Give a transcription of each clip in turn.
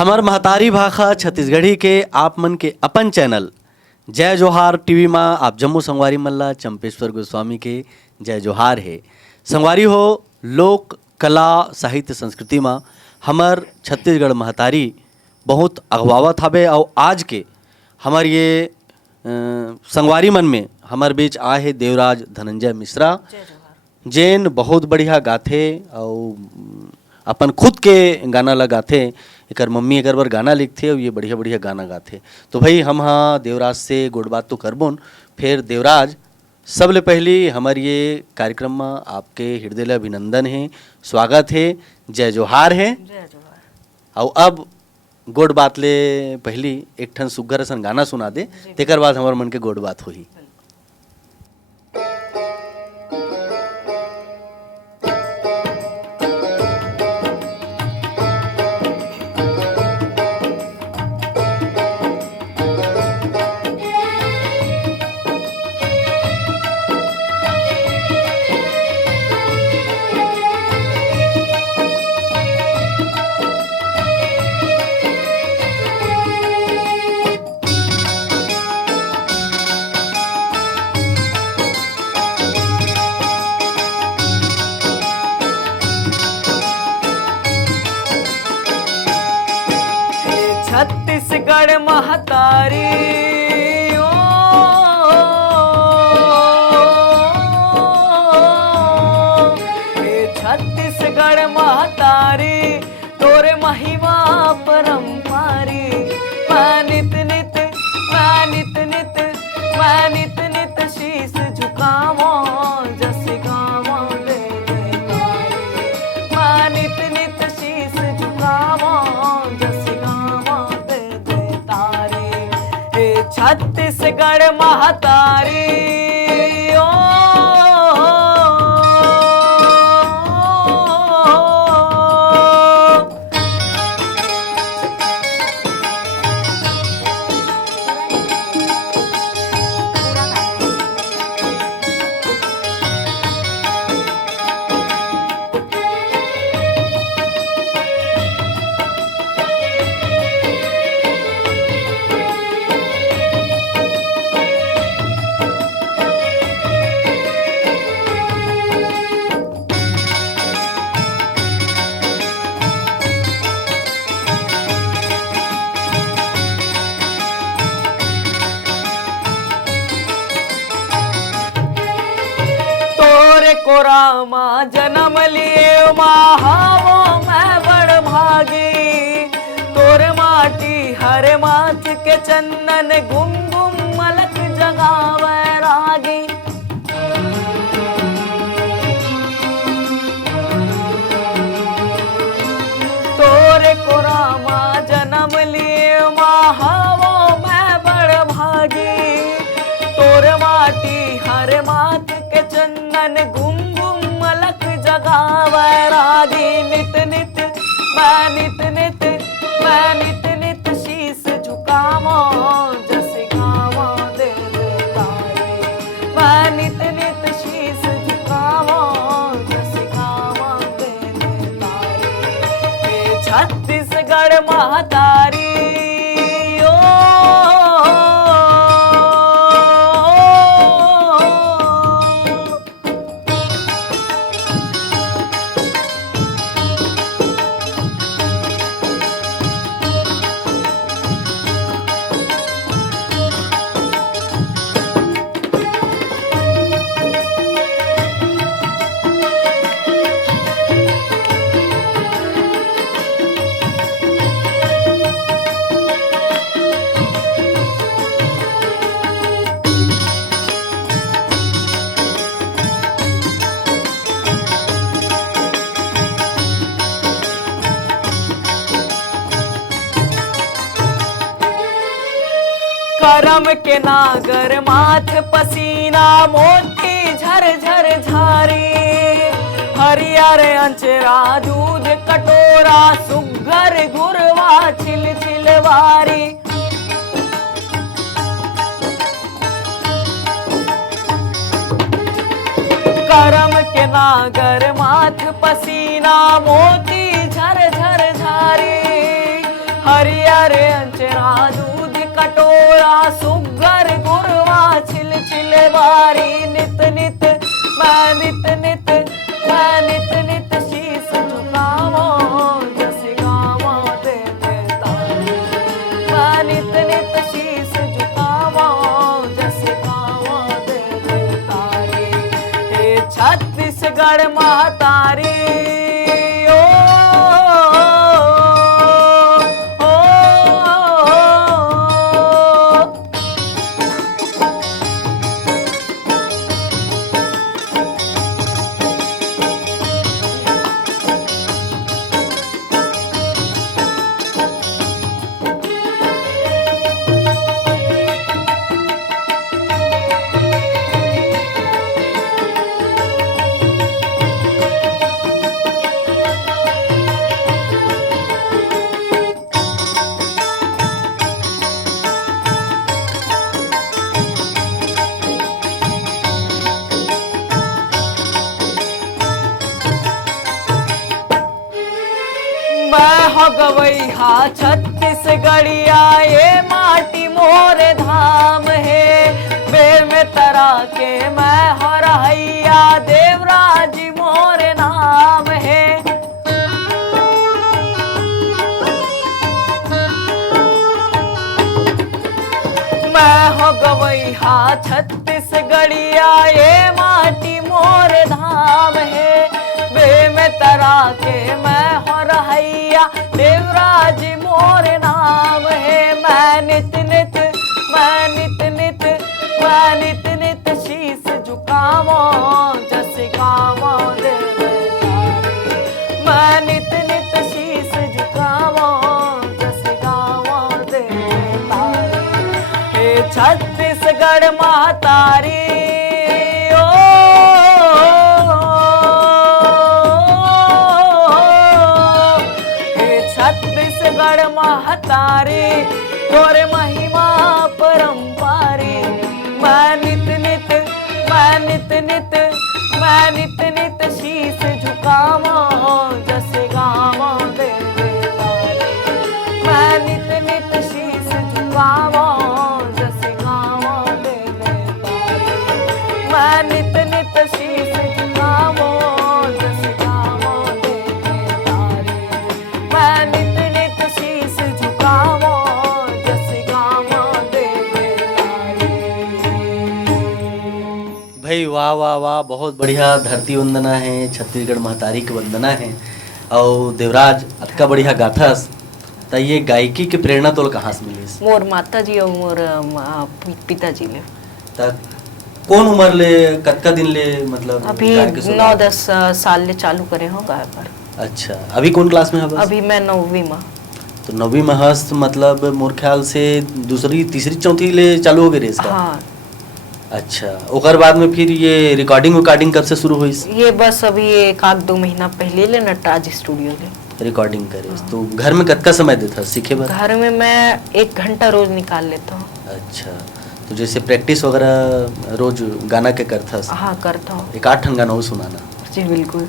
हमार महतारी भाषा छत्तीसगढ़ी के आप मन के अपन चैनल जय जोहार टीवी में आप जम्मू संगवारी मल्ला चंपेश्वर गोस्वामी के जय जोहार है। संगवारी हो लोक कला साहित्य संस्कृति में हमार छत्तीसगढ़ महतारी बहुत अगवावत हवे और आज के हमार ये संगवारी मन में हमार बीच आए है देवराज धनंजय मिश्रा जैन बहुत बढ़िया गाथे और अपन खुद के गाना ला गाथे। एकर मम्मी एकर बर गाना लिखथे और ये बढ़िया बढ़िया गाना गाथे। तो भाई हम हाँ देवराज से गुड बात तो करबोन। फिर देवराज सबले पहली हमार ये कार्यक्रम में आपके हृदय ले अभिनंदन है, स्वागत है, जय जोहार है। और अब गोड बात ले पहली एक ठन सुग्घर असन गाना सुना दे, तेकर बाद हमार मन के गोड बात होही। छत्तीसगढ़ महतारी ओ छत्तीसगढ़ महतारी तोरे महिमा परम्पारी। मैं नित नित शीश झुकावो जस गावो दे जयकारी। मैं नित नित शीश झुकावो जस गावो दे जयकारी। हे छत्तीसगढ़ महतारी ओ को रामा जन्म लिए महावो मैं बड़ भागी। तोर माटी हरे माथ के चंदन घुम घुम मलक जगावे रागी। तोरे को रामा जन्म लिए महावो मैं बड़ भागी। तोर माटी हरे माथ के चंदन घुम जगावरागी। नित नित शीश झुकावो जस गावो दे जयकारी। मैं नित नित शीश झुकावो जस गावो दे जयकारी। हे छत्तीसगढ़ महतारी ओ करम के नागर माथ पसीना मोती झर झर झारी। हरियर अंचरा दूध कटोरा सुघर गुरवा छिल छिलवारी। करम के नागर माथ पसीना मोती झर झर झारी। हरियर अंचरा दूध कटोरा सुगर गुरवा छिल छिल बारी नित नित मैं नित नित मैं नित नित शीस झुकावो जस गावो देवे तारी मैं नित नित शीस झुकावो जस गावो देवे तारी हे छत्तीसगढ़ महतारी मैं हो गवैया छत्तीसगढ़िया ये माटी मोर धाम है बे में तरा के मैं हो रहैया देवराज मोर नाम है मैं हो गवैया छत्तीसगढ़िया ये माटी मोर धाम है बे में तरा के मैं हो रहैया देवराज मोर नाम है मैं नित नित मैं नित नित मैं नित नित शीस झुकावो जस गावो देवे तारी मैं नित नित शीस झुकावो जस गावो देवे तारी हे छत्तीसगढ़ महतारी छत्तीसगढ़ महतारी तोरे महिमा परंपारी मैं नित नित मैं नित नित मैं नित नित शीस झुकावो जस गावो देवे तारी मैं नित नित शीस झुकावो जस गावो देवे तारी मैं नित नित शीस झुकावो जस गावो देवे तारी मैं नित नित शीस झुकावो जस गावो देवे तारी। भाई वाह वाह वाह, बहुत बढ़िया धरती वंदना है, छत्तीसगढ़ महतारी के वंदना है। और देवराज अतका बढ़िया गाथस, त ये गायकी के प्रेरणा तोल कहाँ से मिली? मोर माता जी और मोर पिताजी ले। त कौन उम्र ले कतका दिन ले मतलब अभी गायक के शुरुआत? 9-10 साल ले चालू करे हो गाय पर। अच्छा, अभी कौन क्लास में है? अभी मैं 9वीं में। तो 9वीं में हस मतलब मोर ख्याल से दूसरी तीसरी चौथी ले चालू हो गए रेस का। हाँ, अच्छा, ओकर बाद में फिर ये रिकॉर्डिंग कब से शुरू हुई? ये बस अभी 1-2 महीना पहले ले नटराज स्टूडियो ले रिकॉर्डिंग करे। तो घर में कतका समय देता सीखे बार? घर में मैं 1 घंटा रोज निकाल लेता हूँ। अच्छा, तो जैसे प्रैक्टिस वगैरह रोज गाना के करता? हाँ, करता हूँ। एक 8 गाना हो सुनाना। जी बिल्कुल।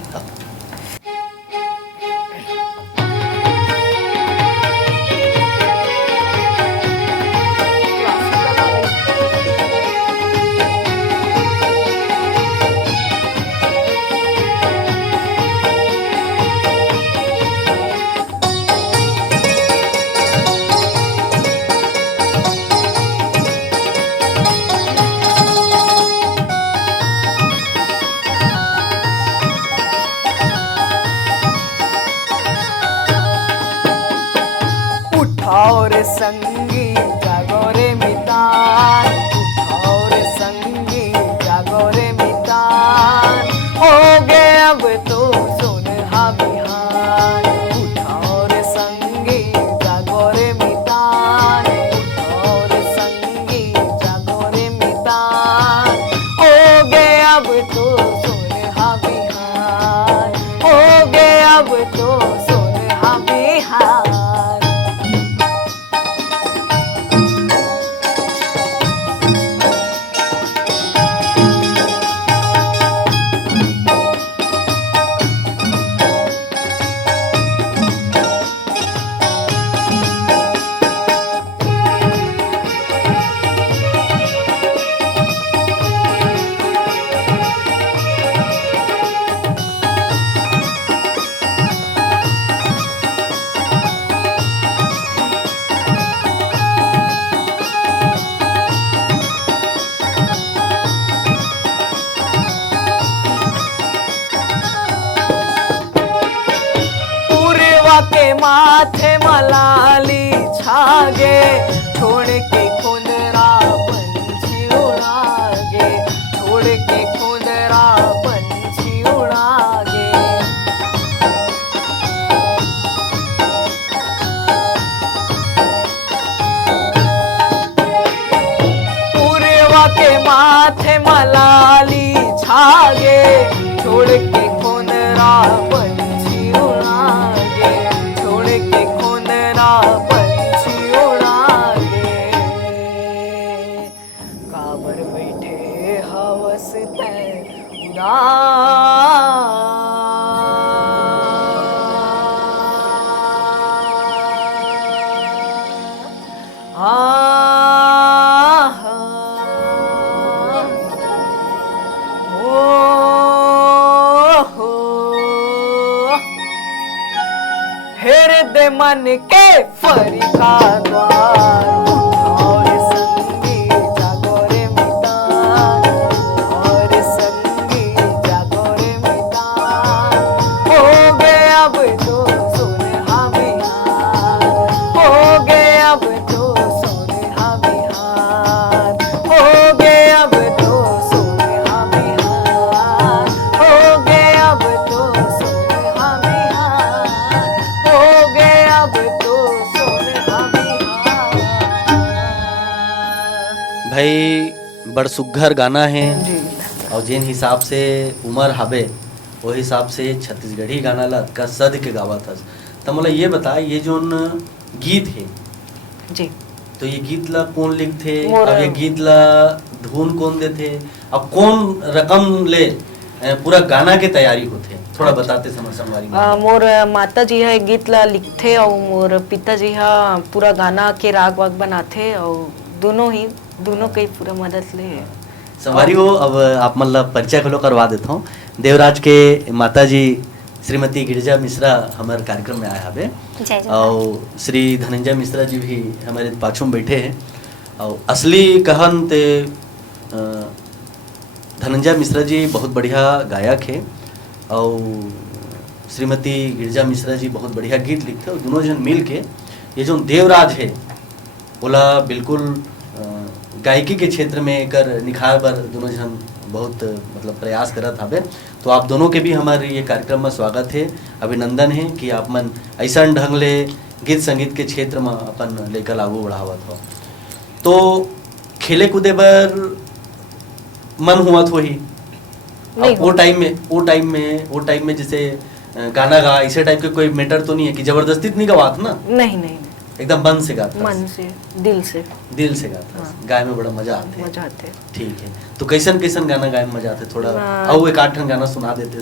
माथे मलाली छागे, छोड़ के खुंदरा पंछी उड़ागे, छोड़ के खुंदरा पंछी उड़ागे। पूर्वा के माथे मलाली छागे, छोड़ के खुंदरा पंछी उड़ागे, छोड़ के खुंदरा पंछी उड़ागे। काबर बैठे हवस ते हृदय मन के फरी का द्वार, और संगी जागो रे मितान, और संगी जागो रे मितान। हो गए अब तो सुनहा बिहान, हो गए अब तो सुनहा बिहान, हो गए अब तो सुनहा बिहान, हो गए अब तो सुनहा बिहान, हो गए अब तो सुनहा बिहान। भाई बड़ सुघर गाना है जी और जिन हिसाब से उमर हबे वो हिसाब से छत्तीसगढ़ी गाना ला का सद के गावत हस। तो मोला ये बता, ये जोन गीत है जी तो ये गीत ला कौन लिखथे मोर- और ये गीत ला धुन कौन देथे और कौन रकम ले पूरा गाना के तैयारी होथे, थोड़ा बताते समझ संगवारी में। मोर माता जी है गीत ला लिखथे और मोर पिताजी हा पूरा गाना के राग वाग बनाथे और दोनों के पूरा मदद ले। संगवारी हो, अब आप मन ला परिचय खलो करवा देता हूँ। देवराज के माता जी श्रीमती गिरिजा मिश्रा हमारे कार्यक्रम में आए हवे और श्री धनंजय मिश्रा जी भी हमारे पाछू में बैठे हैं। और असली कहन ते धनंजय मिश्रा जी बहुत बढ़िया गायक है और श्रीमती गिरिजा मिश्रा जी बहुत बढ़िया गीत लिखते हैं। और दोनों जन मिल के ये जो देवराज है बोला बिल्कुल गायकी के क्षेत्र में एक निखार पर दोनों जन बहुत मतलब प्रयास करत हवे। तो आप दोनों के भी हमारे ये कार्यक्रम में स्वागत है, अभिनंदन है कि आप मन ऐसा ढंग ले गीत संगीत के क्षेत्र में अपन लेकर आगू बढ़ावत हो। तो खेले कूदे बर मन हुआ तो ही नहीं वो टाइम में जैसे गाना गा ऐसे टाइप के कोई मैटर तो नहीं है कि जबरदस्ती नहीं गवात ना, नहीं एकदम मन से गाता मन से दिल से गाता हाँ। गाय में बड़ा मजा आते मजा आते। ठीक है, तो कैसन कैसन गाना गाय में मजा आते थोड़ा हाँ। आओ एक आठ ठन गाना सुना देते।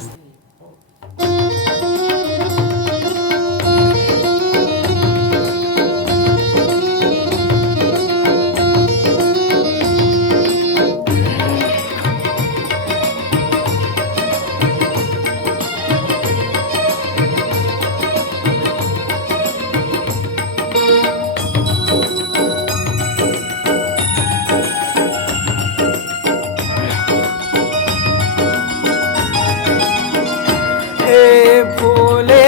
हे भोले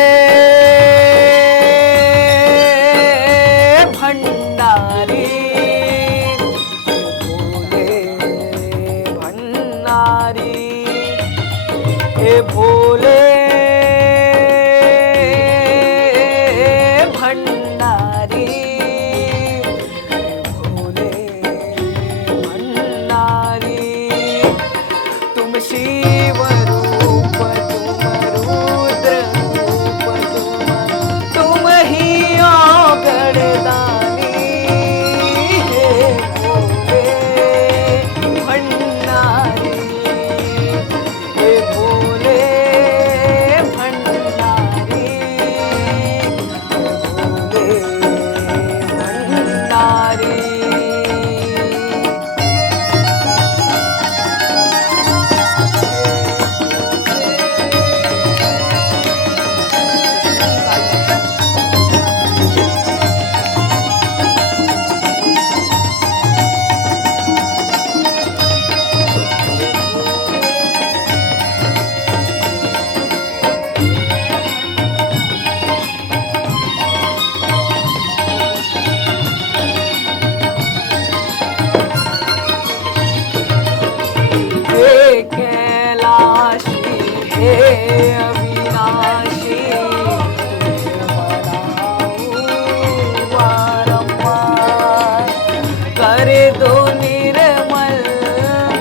भंडारी, भोले भंडारी, हे भोले भंडारी, भोले भंडारी। तुम शिव रूप तुम रुद्र रूप तुम ही गणदानी, हे भोले भंडारी, हे भोले अविनाशी तुझे मनाऊं वारंवार करे दो निर्मल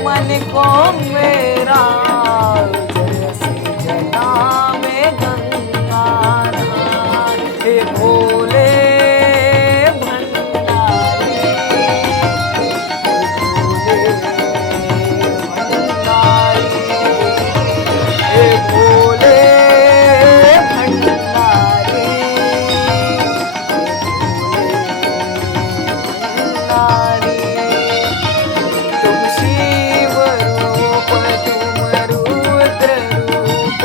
मन को मेरा जैसे जना में गंगा नहाए हे भोले भंडारी हे भोले भंडारी तुम शिव रूप तुम रुद्र रूप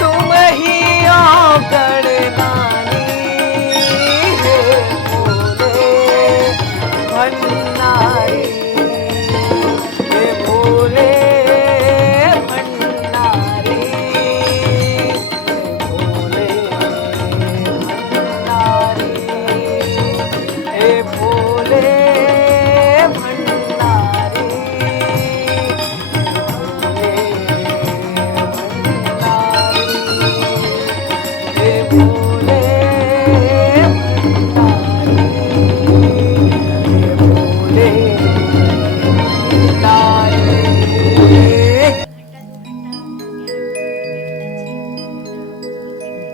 तुम ही गणनानी हे भोले भंडारी हे भोले भंडारी हे भोले भंडारी हे भोले भंडारी हे भोले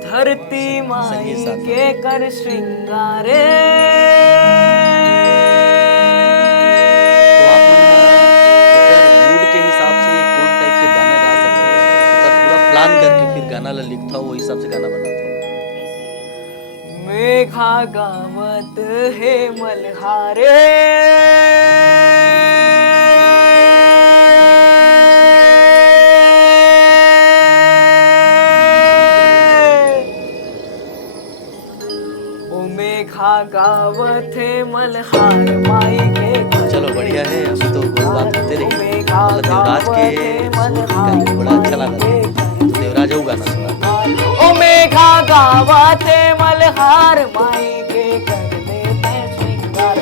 धरती माई संगीत साथ। के कर श्रृंगारे मूड के हिसाब से ये कौन टाइप के गाना गा सकते हैं, अगर पूरा प्लान करके फिर गाना ला लिखता हो, वो हिसाब से गाना बनाता हो। मेघा गावत हे मल्हारे ओ मेघा गावत हे मल्हार माई के घर चलो बढ़िया है, अभी तो बात होते रही। मेघा देवराज के सुर गाने बड़ा अच्छा लगा, तो देवराज वो गाना सुना। ओ मेघा गावते मल्हार माई के कर लेते श्रृंगार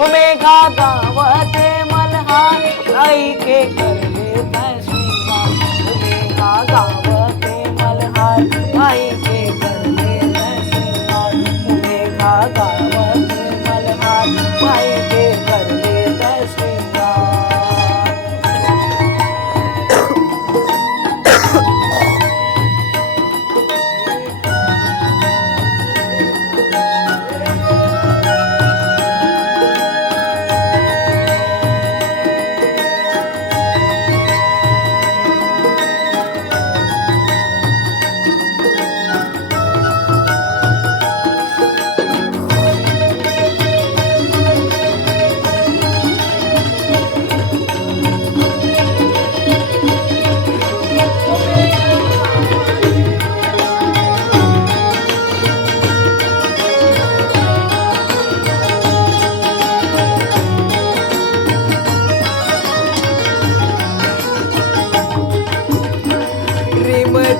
ओ मेघा गावते मल्हार माई के कर लेते श्रृंगार ओ मेघा गावते मल्हार माई के कर लेते श्रृंगार ओ मेघा गावते मल्हार माई के कर लेते श्रृंगार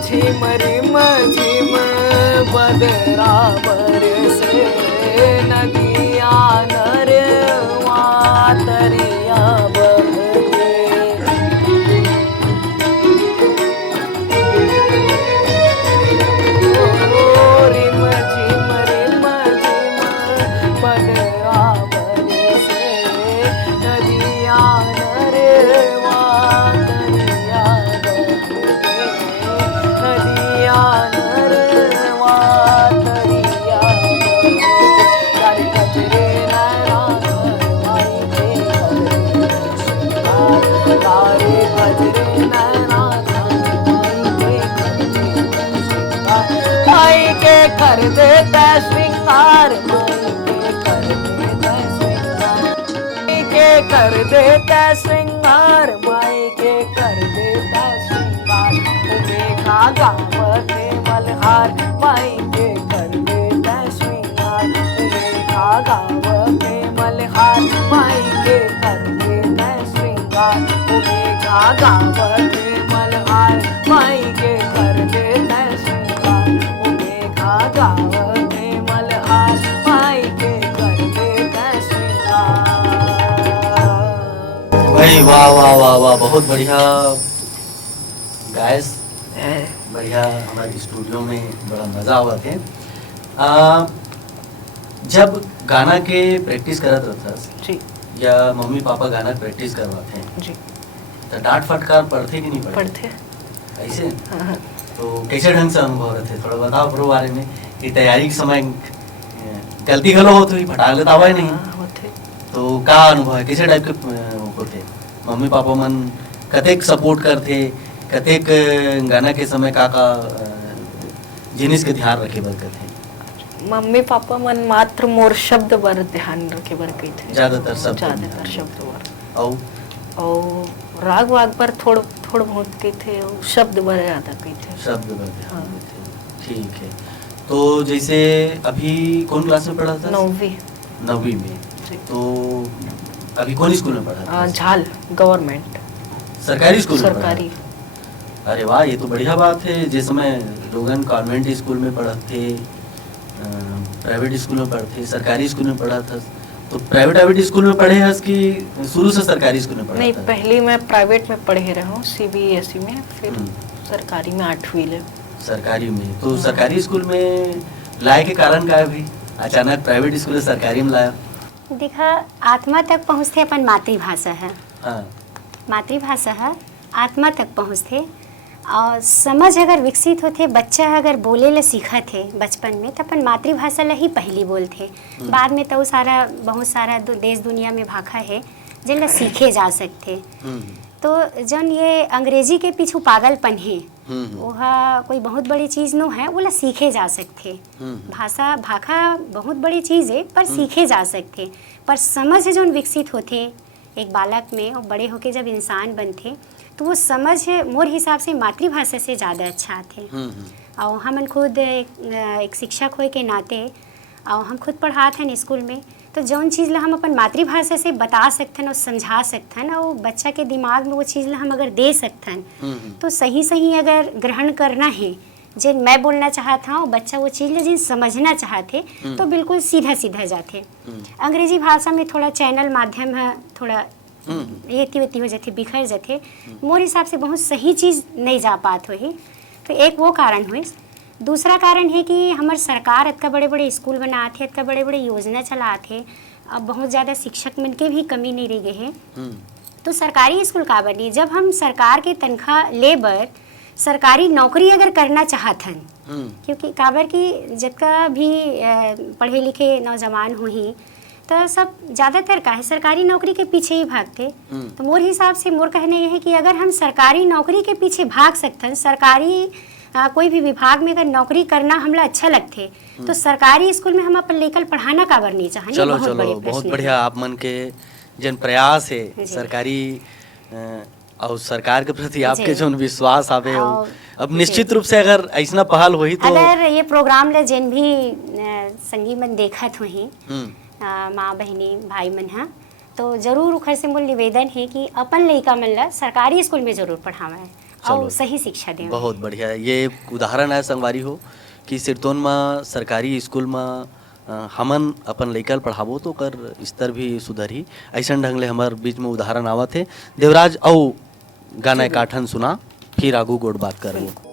झिम रिम झिम बदरा बरसे नदिया नरवा तरिया बहके रिम झिम बदरा बरसे नदिया नरवा तरिया कर देता श्रृंगार माई के कर देता श्रृंगार माई के कर देता श्रृंगार मेघा गावते मल्हार माई के कर देता श्रृंगार मेघा गावते मल्हार माई के कर देता श्रृंगार मेघा गावते मल्हार माई के कर देता श्रृंगार मेघा गावते मल्हार माई के कर देता श्रृंगार। भाई वाह वाह वाह वाह, बहुत बढ़िया गायस। बढ़िया हमारे स्टूडियो में बड़ा मज़ा आवत है। आ, जब गाना के प्रैक्टिस करत रहथस जी या मम्मी पापा गाना प्रैक्टिस करवाते हैं जी तो डांट फटकार पड़ते कि नहीं पड़ते? पढ़ते। ऐसे हाँ, तो कैसे ढंग से अनुभव रहते थोड़ा बताओ प्रो बारे में कि तैयारी के समय गलती गलो हो तो ही फटा लेता हुआ नहीं हाँ, होते। तो का अनुभव है कैसे टाइप के होते मम्मी पापा मन कतेक सपोर्ट करते कतेक गाना के समय का जिनिस के ध्यान रखे बर करते मम्मी पापा मन मात्र मोर शब्द बर ध्यान रखे बर कही थे। ज्यादातर शब्द ज्यादातर शब्द बर और राग वाग पर थोड़ थोड़ बहुत कही थे और शब्द बर ज्यादा कही थे। शब्द बर ध्यान हाँ। देते। ठीक है तो जैसे अभी कौन क्लास में पढ़ा था? 9वीं। 9वीं में। जी। तो अभी कौन स्कूल में पढ़ा था? झाल गवर्नमेंट सरकारी स्कूल में पढ़ा? सरकारी। अरे वाह ये तो बढ़िया बात है। जिस समय लोगन कॉन्वेंट स्कूल में पढ़ते प्राइवेट स्कूल में पढ़ते सरकारी स्कूल में पढ़ा था तो प्राइवेट स्कूल में पढ़े हस कि शुरू से सरकारी स्कूल में पढ़ा नहीं था? पहले मैं प्राइवेट में पढ़े रहा हूँ CBSE में फिर हम्म। सरकारी में 8वीं ले। सरकारी में तो सरकारी स्कूल में लाए के कारण का है भाई अचानक प्राइवेट स्कूल से सरकारी में लाया? देखा आत्मा तक पहुँचते अपन मातृभाषा है। हाँ मातृभाषा है आत्मा तक पहुँचते और समझ अगर विकसित होते बच्चा अगर बोले ला सीखा थे बचपन में तो अपन मातृभाषा ला ही पहली बोलते बाद में तो सारा बहुत सारा देश दुनिया में भाषा है जिनला सीखे जा सकते। तो जन ये अंग्रेजी के पीछू पागलपन है वह कोई बहुत बड़ी चीज़ नो है वो सीखे जा सकते। भाषा बहुत बड़ी चीज़ है पर सीखे जा सकते पर समझ जो विकसित होते एक बालक में और बड़े होके जब इंसान बनते तो वो समझ मोर हिसाब से मातृभाषा से ज़्यादा अच्छा आते। और हम खुद एक शिक्षक होए के नाते और हम खुद पढ़ाते हैं स्कूल में तो जौन चीज़ ला हम अपन मातृभाषा से बता सकते और समझा सकते और बच्चा के दिमाग में वो चीज़ ला हम अगर दे सकते तो सही सही अगर ग्रहण करना है जिन मैं बोलना चाहता हूँ बच्चा वो चीज़ जिन समझना चाहते तो बिल्कुल सीधा सीधा जाते। अंग्रेजी भाषा में थोड़ा चैनल माध्यम है थोड़ा ये हो जाते बिखर जाते मोर हिसाब से बहुत सही चीज़ नहीं जा पात हो ही तो एक वो कारण हुए। दूसरा कारण है कि हमारे सरकार इतना बड़े बड़े स्कूल बनाते इतना बड़े बड़े योजना चलाते अब बहुत ज़्यादा शिक्षक मन के भी कमी नहीं रह गए है। तो सरकारी स्कूल का बनी जब हम सरकार के तनख्वाह लेबर सरकारी नौकरी अगर करना चाहतन क्योंकि काबर की जितना भी पढ़े लिखे नौजवान हुई तो सब ज़्यादातर का है सरकारी नौकरी के पीछे ही भागते। तो मोर हिसाब से मोर कहना यह है कि अगर हम सरकारी नौकरी के पीछे भाग सकते सरकारी कोई भी विभाग में अगर नौकरी करना हमला अच्छा लगते तो सरकारी स्कूल में हम अपन लेकर पढ़ाना काबर नहीं चाहेंगे। चलो चलो बहुत बढ़िया आप मन के जन प्रयास है सरकारी और सरकार के प्रति आपके जो विश्वास आवे अब निश्चित रूप से अगर ऐसा पहल हुई तो अगर ये प्रोग्राम ले जिन भी संगी मन देखत हुई माँ बहनी भाई मन है तो जरूर उखर से मोल निवेदन है कि अपन लड़का मन ला सरकारी स्कूल में जरूर पढ़ावे और सही शिक्षा दें। बहुत बढ़िया ये उदाहरण है संगवारी हो कि सिरतोन में सरकारी स्कूल में हमन अपन लड़का पढ़ाबो तो कर स्तर भी सुधरी ऐसा ढंग ले हमारे बीच में उदाहरण आवत है। देवराज औ गाना काठन सुना फिर आगू गोड़ बात करेंगे।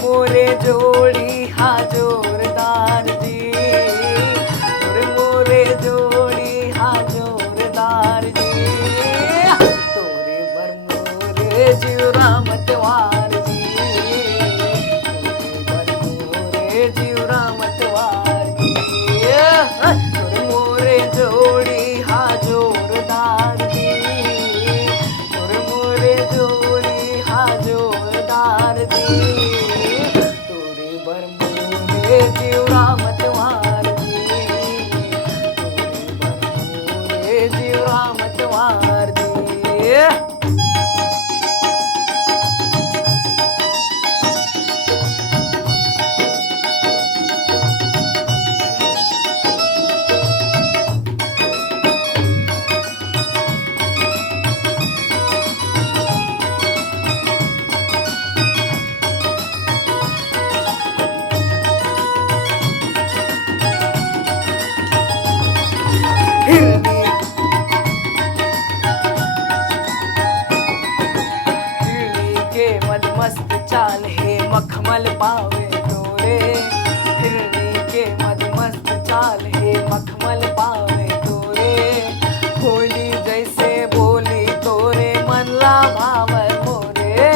मोरे जोड़ी हा जोरदार जी तोरे मोरे जोड़ी हा जोरदार जी तोरे बर मोरे जीवरा मतवार जी तोरे बर मोरे जीवरा मतवार जी तोरे मोरे जोड़ी हा जोरदार जी तोरे मोरे जोड़ी हा जोरदार जी जीवरा मतवार जी जीवरा मतवार जी। मखमल पावे तोरे, हिरनी के मदमस्त चाल हे मखमल पावे तोरे, होली जैसे बोली तोरे मन ला भावे मोरे,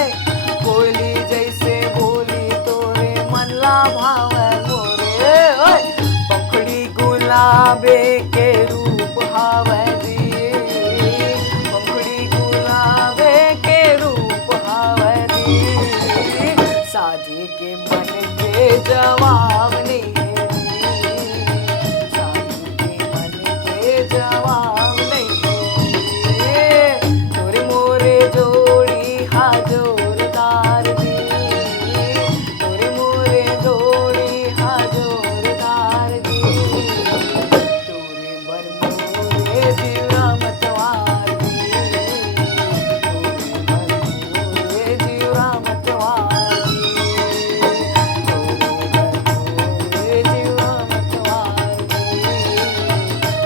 होली जैसे बोली तोरे मन ला भावे मोरे, ओए पंखड़ी गुलाबे के रूप हावे दी, पंखड़ी गुलाबे के रूप हावे दी, शादी के मन के जवाब नहीं है दी, शादी के मन के जवाब नहीं है, तोरे मोरे जोड़ी हा जोरदार दी, तोरे मोरे जोड़ी हा जोरदार दी, तोरे बर मोरे जीवा मतवार दी, तोरे बर मोरे जीवा मतवार दी, तोरे बर मोरे जीवा मतवार दी, तोरे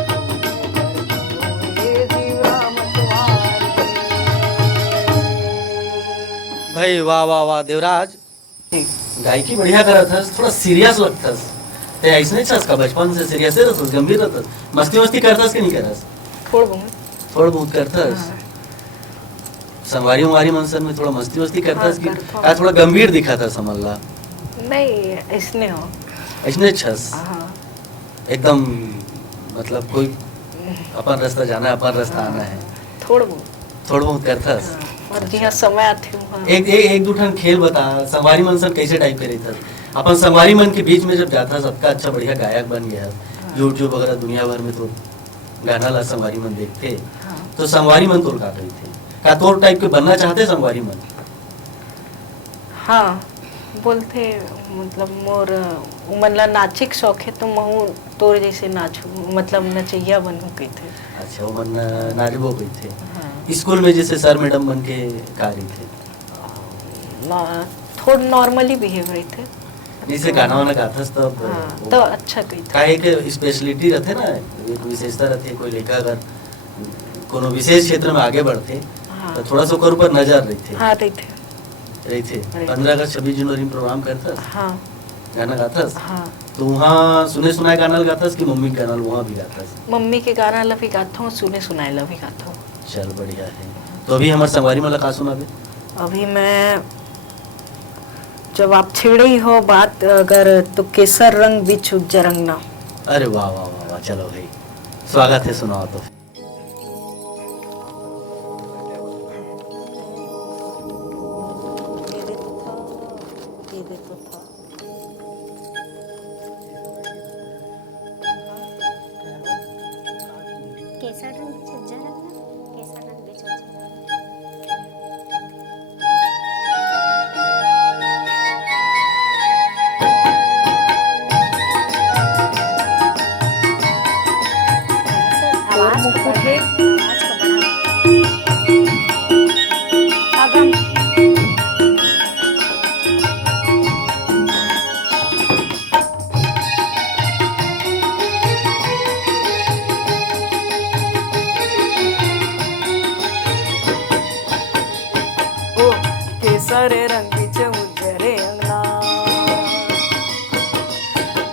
बर मोरे जीवा मतवार दी। भाई वाह वाह वाह देवराज, गायकी बढ़िया करत हस, थोड़ा सीरियस लगतस, ते ऐसे नहीं छस का बचपन से सीरियस रहतस, गंभीर रहतस, मस्ती मस्ती करतस कि नहीं करस? थोड़ा बहुत थोड़ा बहुत करतस। संगवारी उंगवारी मनसन में थोड़ा मस्ती मस्ती करतस कि करता हूँ। का थोड़ा गंभीर दिखा था समल्ला? नहीं, इसने हो। ऐसे छस हाँ, एकदम, मतलब कोई अपन रास्ता जाना है, अपन रास्ता आना है, थोड़ा बहुत। थोड़ा बहुत करतस। हाँ, और जी हाँ, समय आती हूँ। हाँ। एक दो ठन खेल बता, संगवारी मन सब कैसे टाइप करे था? अपन संगवारी मन के बीच में जब जाता सबका अच्छा बढ़िया गायक बन गया, यूट्यूब वगैरह दुनिया भर में तो गाना ला संगवारी मन देखते, हाँ। तो संगवारी मन तोर का रही थे का तोर टाइप के बनना चाहते संगवारी मन? हाँ, बोलते मतलब मोर उमनला नाचे के शौक है तो महू तोर जैसे नाचू, मतलब नचैया बनू कही थे। अच्छा, वो मन नाचबो गई थे। हाँ। स्कूल में जैसे सर मैडम बन के कार्य थे, थोड़ा नॉर्मली बिहेव रहे थे। जैसे गाना वाना गाथस तब हाँ, तो अच्छा कही था। का एक स्पेशलिटी रहते ना, एक विशेषता रहती है, कोई लेखा अगर कोनो विशेष क्षेत्र में आगे बढ़ते हाँ। तो थोड़ा सा ओकर ऊपर नजर रही थे। हाँ, रही थे। रही थे रही। 15 अगस्त 26 जनवरी में प्रोग्राम करतस, हाँ, गाना गाथस, हाँ। तो वहाँ सुने सुनाए गाना गाथस कि मम्मी के गाना वहाँ भी गाथस? मम्मी के गाना ला भी गाता हूँ, सुने सुनाए ला भी गाता हूँ। चल बढ़िया है। तो अभी हमारे संगवारी में का सुनाबे? अभी मैं, जब आप छेड़े ही हो बात अगर, तो केसर रंग बिच उज्जर रंगना। अरे वाह वाह वाह वाह, चलो भाई स्वागत है, सुनाओ तो। केसर रंग बीच उज्जर रंगना, केसर रंग बीच उज्जर रंगना। आवाज को मुकुट है। आवाज को बढ़ा। अगम ओ केसर रंग बिच उज्जरे अंगना,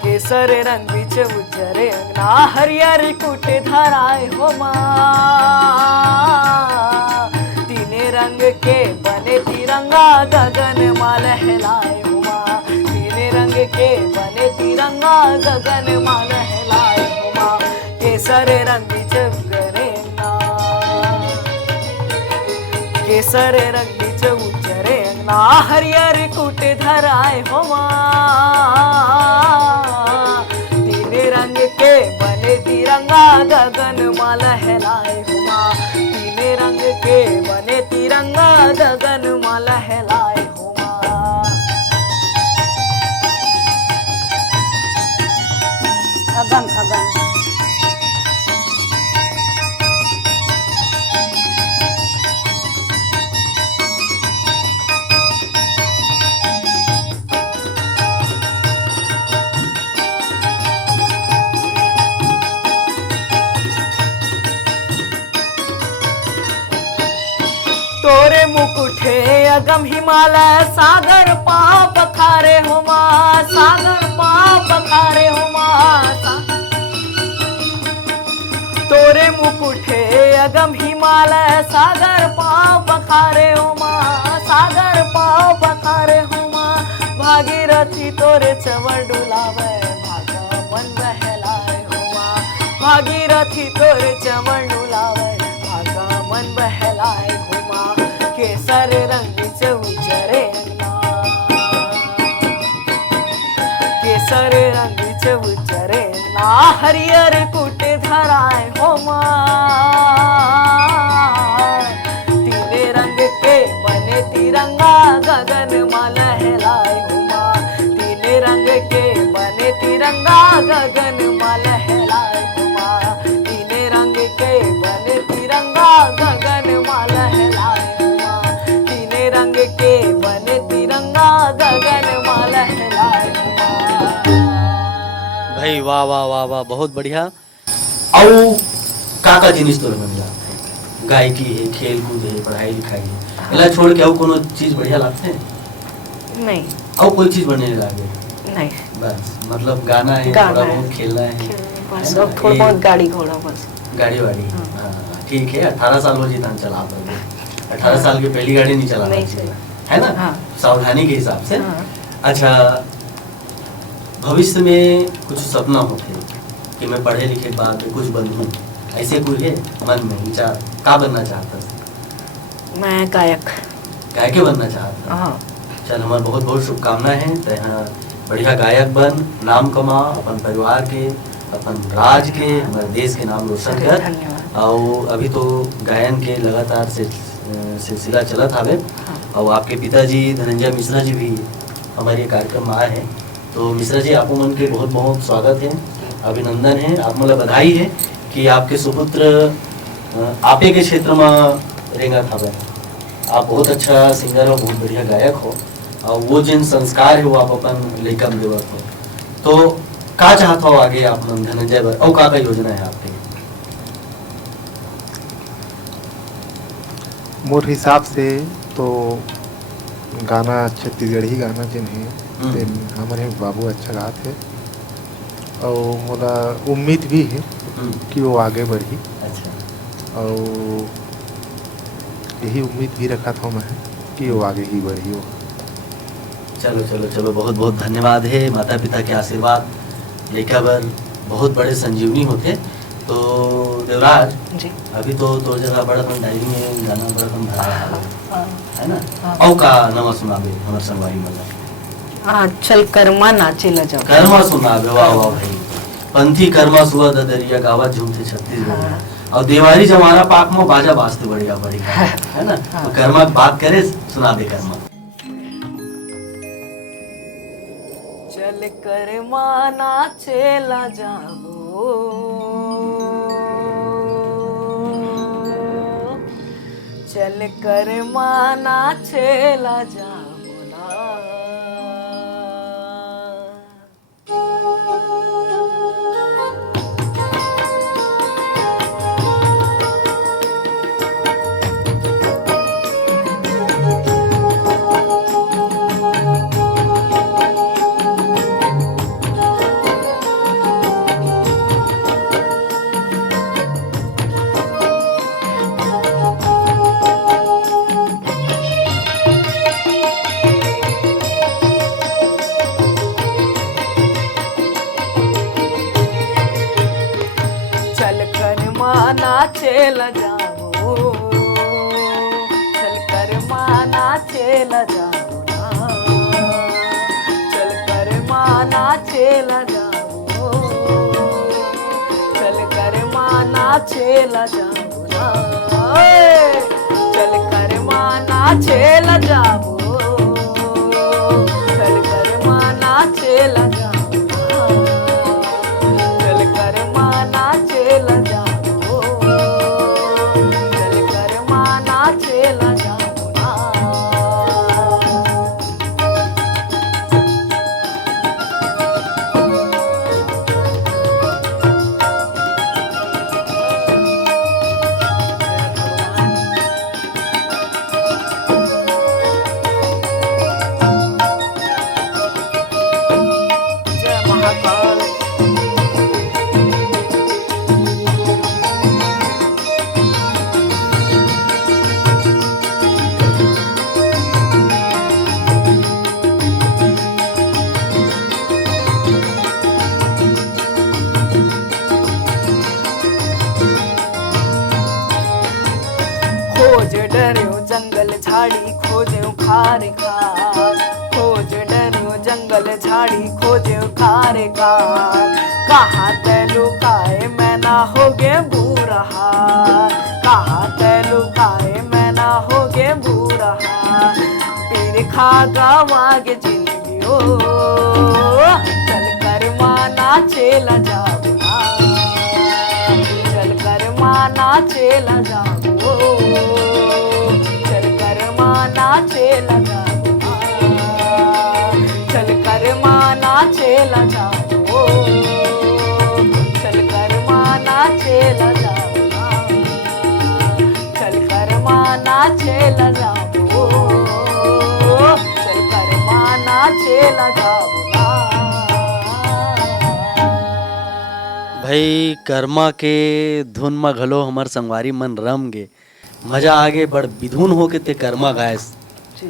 केसर रंग बिच उज्जरे अंगना, हरियर कुट धराए हो माँ, तीने रंग के बने तिरंगा गगन माँ लहलाए हो माँ, तीने रंग के बने तिरंगा गगन माँ लहलाए हो माँ, केसर रंग बिच उज्जरे अंगना, केसर रंग बिच उज्जरे अंगना, हरियर कुट धराए हो माँ, तीने रंग के बने तिरंगा गगन माँ लहलाए हो माँ, तीने रंग के बने तिरंगा गगन माँ लहलाए हो माँ। अगम अगम तोरे मुकुटे अगम हिमालय सागर पाप पखारे हो माँ, सागर पाँव पखारे हो माँ। तोरे मुकुटे अगम हिमालय, सागर पाँव पखारे हो माँ, सागर पाँव पखारे हो माँ। भागीरथी तोरे चवर डुलावे, भागा मन बहलाए हो माँ। भागीरथी तोरे चवर डुलावे, भागा मन बहलाए हो माँ। केसर रंग से उजरे अंगना, केसर रंग से उजरे ना, हरियर कुट धराए हो माँ। तीने रंग के बने तिरंगा, गगन में लहराए हो माँ। तीने रंग के बने तिरंगा, गगन में लहराए हो माँ। तीने रंग के बने तिरंगा, गगन में लहराए हो माँ। तीने रंग के बने तिरंगा, गगन में लहराए हो माँ। भाई वाह वाह वाह वाह, बहुत बढ़िया। और का जिनिस तोर मन ला गायकी है, खेल कूद है, पढ़ाई लिखाई है, इला छोड़ के और कोनो चीज बढ़िया लगते हैं? नहीं और कोई चीज बनने लागे? नहीं, बस मतलब गाना है, गाना थोड़ा है, बहुत खेलना है, बस है ना? और थोड़ा ये बहुत गाड़ी घोड़ा बस। गाड़ी वाड़ी, हाँ, ठीक है। 18 साल हो जितना चला पाओगे, 18 साल की पहली गाड़ी नहीं चलाना नहीं चाहिए, चाहिए। है ना? हाँ। सावधानी के हिसाब से। हाँ। अच्छा, भविष्य में कुछ सपना होते कि मैं पढ़े लिखे के बाद में कुछ बनूं, ऐसे कोई है मन में विचार? का बनना चाहता है? मैं गायक। गायक बनना चाहता है? हाँ। चल, हमारे बहुत बहुत शुभकामनाएं हैं। तहाँ बढ़िया गायक बन, नाम कमा, अपन परिवार के, अपन राज्य के, हमारे देश के नाम रोशन कर। धन्यवाद। और अभी तो गायन के लगातार सिलसिला चलत हवे। हाँ। और आपके पिताजी धनंजय मिश्रा जी भी हमारे कार्यक्रम में आए हैं। तो मिश्रा जी, आपको मन के बहुत बहुत स्वागत है, अभिनंदन है, आप मतलब बधाई है कि आपके सुपुत्र आपे के क्षेत्र में रेंगत हवे। आप बहुत अच्छा सिंगर हो, बहुत बढ़िया गायक हो, और वो जिन संस्कार है वो आप अपन लड़का में देवत हो। तो का चाहता हो आगे आप मन धनंजय बर, और का योजना है आपके? मोर हिसाब से तो गाना छत्तीसगढ़ी गाना जिन है तेन हमारे बाबू अच्छा गाते है, और मोला उम्मीद भी है कि वो आगे बढ़ी। अच्छा। और यही उम्मीद भी रखा था मैं कि वो आगे ही बढ़ी हो। चलो चलो चलो, बहुत बहुत धन्यवाद है। माता पिता के आशीर्वाद लेकर बर बहुत बड़े संजीवनी होते। तो देवराज जी। अभी तो दो जगह बड़ा अपन डायरी में गाना बड़ा अपन भरा है ना? हाँ। और का नवा सुनाबे हमारे संगवारी मतलब? हाँ, चल कर्मा नाचे ल जाओ। कर्मा सुनाबे, वाह वाह भाई। पंथी कर्मा सुआ ददरिया गावत झूमते छत्तीसगढ़। हाँ। और देवारी जमाना पाक में बाजा बाजते बढ़िया बढ़िया, है ना? हाँ। तो कर्मा की बात करे, सुना दे कर्मा। चल कर माना चेला जाबो, चल कर माना चेला जाबो ना। चल जाओ, चल कर माना चल जाओ ना, चल कर माना चल जाओ, चल कर माना चल जाओ ना, चल कर माना चल जाओ, चल कर माना चल जाओ ना, चल कर माना चल जाओ, चल कर माना चल जाओ ना। खोज डरियो जंगल झाड़ी खोजे खार खार, खोज डरियो जंगल झाड़ी खोजे खार खार, कहाँ ते लुकाए मैं ना हो गे बूढ़ा, कहाँ ते लुकाए मैं ना हो गे बूढ़ा, पीर खा गावागे जिंदगी ओ, चल कर माना चेला जाऊना, चल कर माना चेला जाओ, चल कर माना चेला जाऊना, चल कर माना चेला जाओ, चल कर माना चेला जाऊना, चल कर माना चेला जाओ, चल कर माना चेला जाऊना। भाई कर्मा के धुन में घलो हमर संगवारी मन रम गे, मजा आगे बड़ विधुन हो के ते कर्मा गायस। जी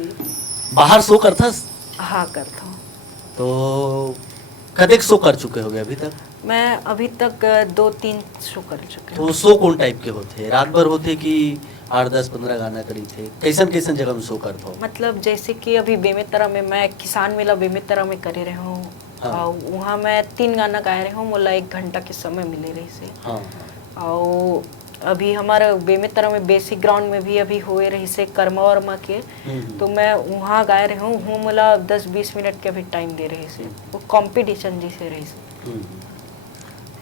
बाहर शो करथस हाँ करता हूँ। तो कदेक शो कर चुके होगे अभी तक? मैं अभी तक 2-3 शो कर चुके हूँ। तो शो कौन टाइप के होते, रात भर होते कि 8-10-15 गाना करी थे, कैसन कैसन जगह में शो करते हो? मतलब जैसे कि अभी बेमेतरा में मैं किसान मेला बेमेतरा में करे रहे हूँ, हाँ। और वहाँ मैं 3 गाना गाए रहे हूँ, मोला 1 घंटा के समय मिले रही से। हाँ और अभी हमारा बेमेतरा में बेसिक ग्राउंड में भी अभी हुए रही से कर्मा वर्मा के, तो मैं वहाँ गाए रहे हूँ मोला 10-20 मिनट के अभी टाइम दे रही से, वो कंपटीशन जी से रही से।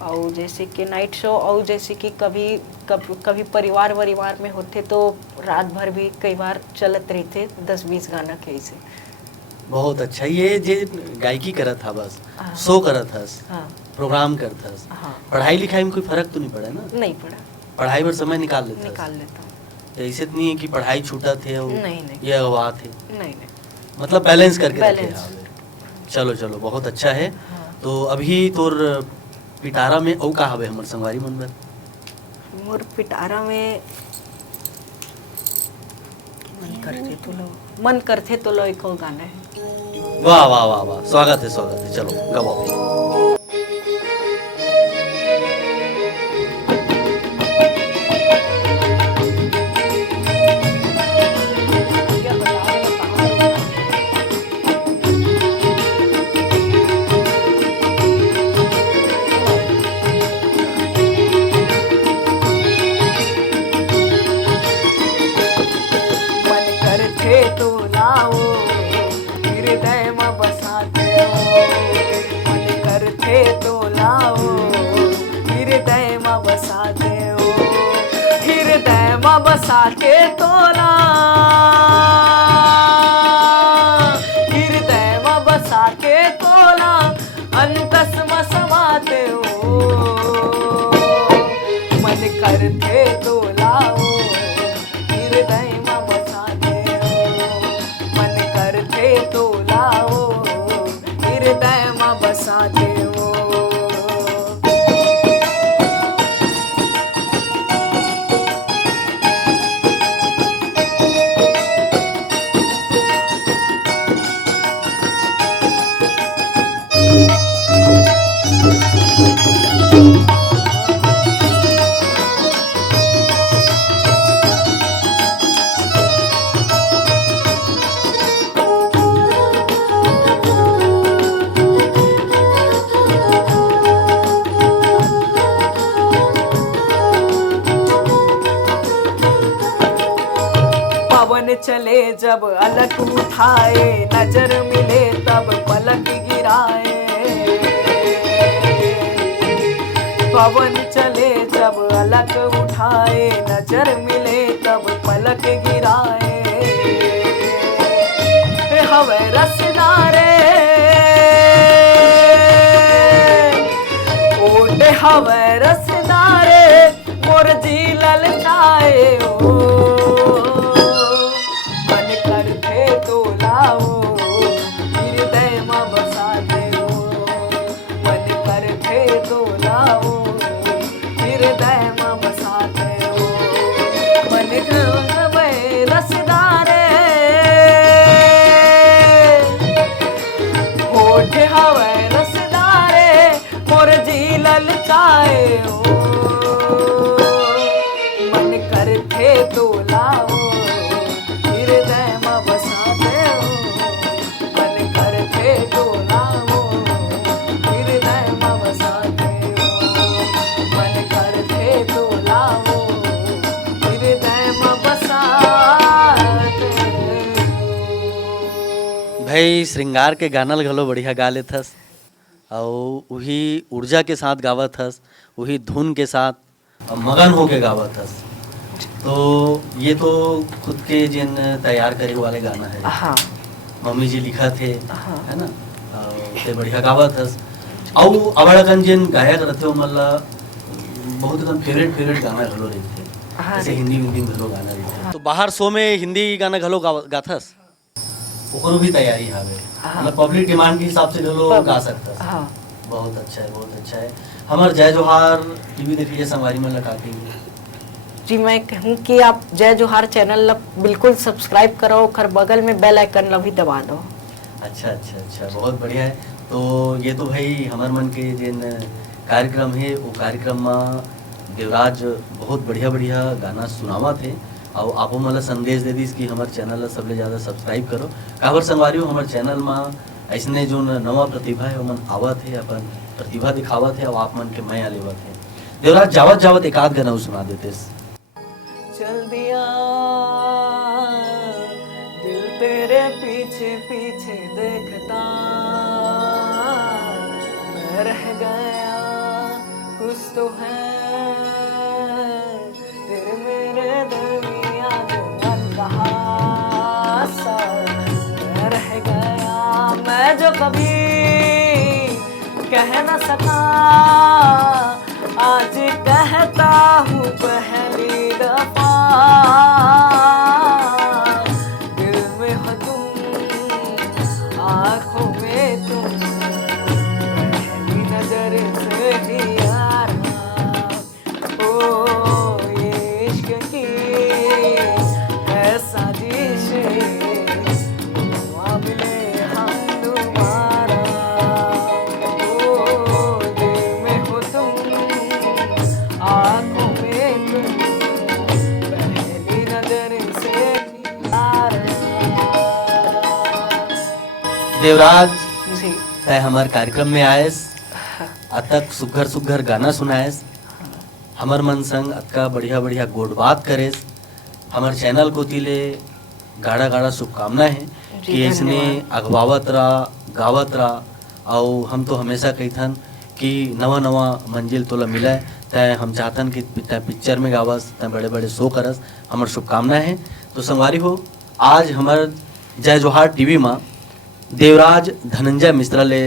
और जैसे कि नाइट शो, और जैसे कि कभी परिवार में होते तो रात भर भी कई बार चलत रही थे 10-20 गाना के ऐसे। बहुत अच्छा। ये जे गायकी करत था बस हाँ। शो करत हस, हाँ प्रोग्राम करथस, हाँ पढ़ाई लिखाई में कोई फर्क तो नहीं पड़ा ना? नहीं पड़ा, पढ़ाई पर समय निकाल लेते निकाल लेता हूँ। ऐसे तो नहीं है कि पढ़ाई छूटा थे और नहीं। ये अगवा थे, नहीं मतलब बैलेंस करके रखे बैलेंस। हैं। चलो चलो बहुत अच्छा है। हाँ। तो अभी तोर पिटारा में औ का हवे हमर संगवारी मन बर? मोर पिटारा में मन करथे तो लो एक और गाना है। वाह वाह वाह वाह, स्वागत है, चलो गवाओ। मन करथे तो लाओ हृदय में बसाते हो, मन करथे तो लाओ हृदय में बसाते हो, हृदय में बसाते तो हृदय में बसाते तोला अंतस में समाते हो, मन करथे तो लाओ हृदय में बसाते हो, मन करथे तो लाओ हृदय में बसाते हो। पवन चले जब अलग उठाए, नजर मिले तब पलक गिराए, पवन चले जब अलग उठाए, नजर मिले तब पलक गिराए, हवे रसदारे ओटे हवे रसदारे मोर जी ललचाए हो, मन करथे तो लाओ हृदय में बसाते हो, मन करथे तो लाओ हृदय में बसाते हो, मन हवे रसदारे होठ हवे रसदारे मोर जी ललचाए हो, मन करथे तो लाओ भाई श्रृंगार के गाना घलो बढ़िया गा लेथस और वही ऊर्जा के साथ गावत हस, वही धुन के साथ और मगन होके गावत हस। तो ये तो खुद के जिन तैयार करे वाले गाना है, हाँ मम्मी जी लिखा थे, हाँ। है ना, ते बढ़िया गावत हस। और अबड़कन जिन गायक रहते हो मतलब बहुत एकदम फेवरेट गाना घलो रहते, हाँ, जैसे हिंदी में घलो गाना रहते। तो बाहर शो में हिंदी गाना घलो गाथस, ओकरो भी तैयारी हावे, मतलब पब्लिक डिमांड के हिसाब से घलो गा सकता। हाँ बहुत अच्छा है, बहुत अच्छा है। हमार जय जोहार टीवी देखिए संगवारी मन लगा के। जी, मैं कहूँ कि आप जय जोहार चैनल ला बिल्कुल सब्सक्राइब करो, और बगल में बेल आइकन ला भी दबा दो। अच्छा, बहुत बढ़िया है। तो ये तो भाई हमार मन के जिन कार्यक्रम है वो कार्यक्रम में देवराज बहुत बढ़िया गाना सुनावा थे और आपो मला संदेश दे दीस कि हमारे चैनल ला सबले ज़्यादा सब्सक्राइब करो। काबर संगवारियों हमारे चैनल में ऐसने जो नवा प्रतिभा है वो मन आवत है, अपन प्रतिभा दिखावत है और आप मन के माया लेवत है। देवराज जावत एक आध गाना सुना देते। चल दिया दिल तेरे पीछे पीछे देखता, मैं रह गया कुछ तो है तेरे मेरे दरमिया जो अनकहा सा, मैं रह गया मैं जो कभी कह न सका, आज कहता हूँ पहली दफा, दिल में हो तुम आँखों में तुम, पहली नजर से ही यारा, ओ ये इश्क की है साजिश, मामले हम तुम्हारा, ओ दिल में हो तुम आँखों में तुम, पहली नजर से यारा। देवराज जी तय हमार कार्यक्रम में आयस, अतक सुघर गाना सुनायस, हमर मन संग अतका बढ़िया गोड बात करेस। हमार चैनल को तिले गाड़ा शुभकामना है जी, कि इसने धन्यवाद। अगवावत रहा, गावत रहा, और हम तो हमेशा कहथन कि नवा मंजिल तोला मिला तय हम चाहतन कि तय पिक्चर में गावस, तय बड़े शो करस, हमार शुभकामना है। तो संगवारी हो, आज हमार जय जोहार टीवी में देवराज धनंजय मिश्रा ले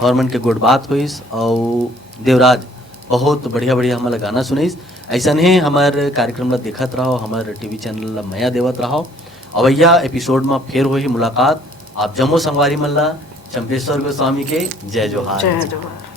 हमार मन के गुड बात हुईस और देवराज बहुत बढ़िया हमारा गाना सुनीस। ऐसा ही हमारे कार्यक्रम ला देखत रहो, हमारे टीवी चैनल ला माया देवत रहो। अवैया एपिसोड में फिर हुई मुलाकात। आप जम्मू संगवारी मन ला चंपेश्वर गोस्वामी के जय जोहार। जय जोहार।